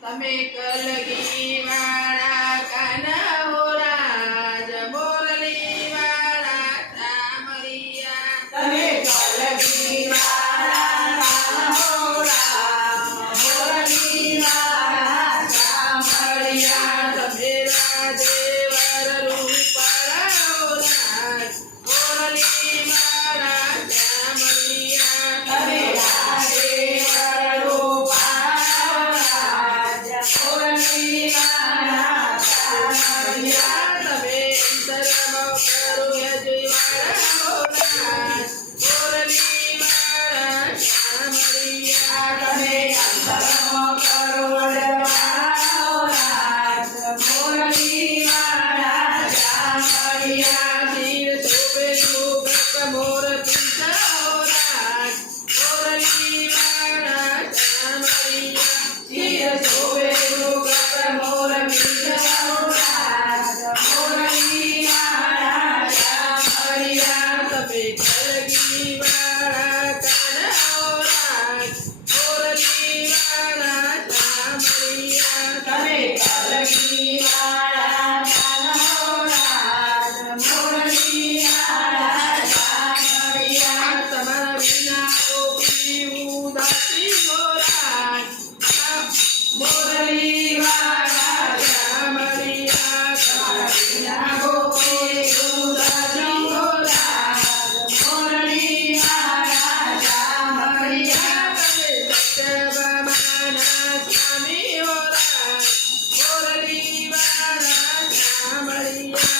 તમે કલગી વાળા કાના Ai, ai. Yeah.